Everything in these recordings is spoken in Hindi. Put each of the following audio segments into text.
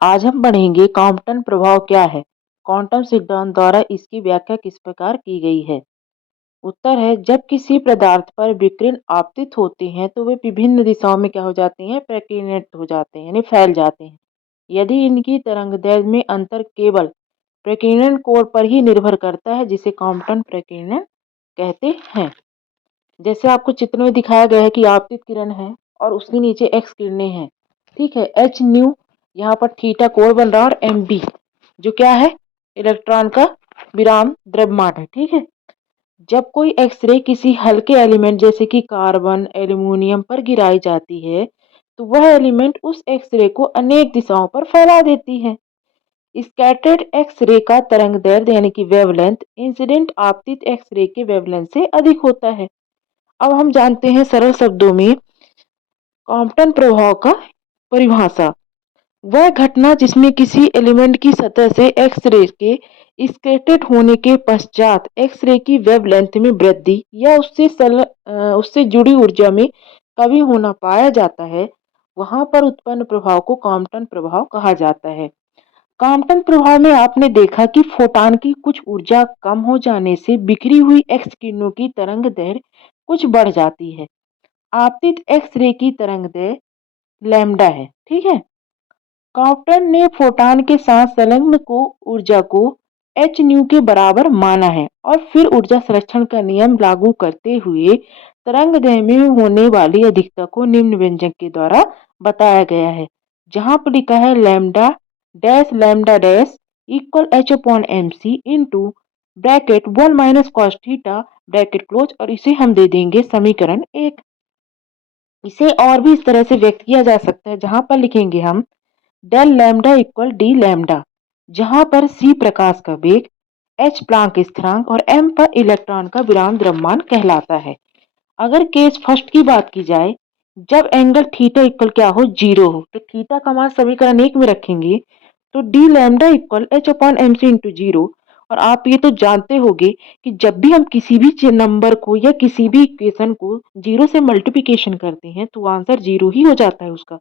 आज हम पढ़ेंगे क्वांटम प्रभाव क्या है। क्वांटम सिद्धांत द्वारा इसकी व्याख्या किस प्रकार की गई है। उत्तर है, जब किसी पदार्थ पर विकिरण आपतित होते हैं तो वे विभिन्न दिशाओं में क्या हो जाते हैं, प्रकीर्णित हो जाते हैं यानी फैल जाते हैं। यदि इनकी तरंगदैर्घ्य में अंतर केवल प्रकीर्णन कोण पर ही निर्भर करता है, जिसे क्वांटम प्रकीर्णन कहते हैं। जैसे आपको चित्र में दिखाया गया है कि आपतित किरण है और उसके नीचे एक्स किरणें हैं। ठीक है, एच न्यू यहाँ पर थीटा कोण बन रहा है और एम बी जो क्या है, इलेक्ट्रॉन का विराम द्रव्यमान है। ठीक है, जब कोई एक्सरे किसी हल्के एलिमेंट जैसे कि कार्बन एल्यूमिनियम पर गिराई जाती है तो वह एलिमेंट उस एक्सरे को अनेक दिशाओं पर फैला देती है। स्कैटर्ड एक्सरे का तरंगदैर्घ्य यानी कि वेवलेंथ इंसिडेंट आपतित एक्सरे के वेवलेंथ से अधिक होता है। अब हम जानते हैं सरल शब्दों में क्वांटम प्रभाव का परिभाषा। वह घटना जिसमें किसी एलिमेंट की सतह से एक्स-रे के स्कैटर्ड होने के पश्चात एक्स-रे की वेवलेंथ में वृद्धि या उससे जुड़ी ऊर्जा में कमी होना पाया जाता है, वहां पर उत्पन्न प्रभाव को क्वांटम प्रभाव कहा जाता है। क्वांटम प्रभाव में आपने देखा कि फोटॉन की कुछ ऊर्जा कम हो जाने से बिखरी हुई एक्स किरणों की तरंगदैर्घ्य कुछ बढ़ जाती है। आपतित एक्स-रे की तरंगदैर्घ्य लैम्डा है। ठीक है, कॉप्टन ने फोटॉन के साथ संलग्न को ऊर्जा को एच न्यू के बराबर माना है और फिर ऊर्जा संरक्षण का नियम लागू करते हुए तरंगदैर्घ्य में होने वाली अधिकता को निम्न व्यंजक के द्वारा बताया गया है, जहां पर लिखा है lambda dash equal h upon m c into bracket 1 minus cos theta bracket close, और इसे हम दे देंगे समीकरण 1। इसे और भी इस तरह से व्यक्त किया जा सकता है, जहां पर लिखेंगे हम del lambda equal d lambda, जहां पर सी प्रकाश का वेग, एच प्लांक स्थिरांक और एम पर इलेक्ट्रॉन का विराम द्रव्यमान कहलाता है। अगर केस फर्स्ट की बात की जाए, जब एंगल थीटा इक्वल क्या हो, जीरो हो, तो थीटा का मान समीकरण 1 में रखेंगे तो d lambda equal h upon m c into zero. और आप ये तो जानते होंगे कि जब भी हम किसी भी नंबर को या किसी भी इक्वेशन को जीरो से मल्टीप्लिकेशन करते हैं तो आंसर जीरो ही हो जाता है उसका।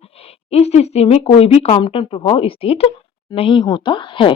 इस स्थिति में कोई भी क्वांटम प्रभाव स्थित नहीं होता है।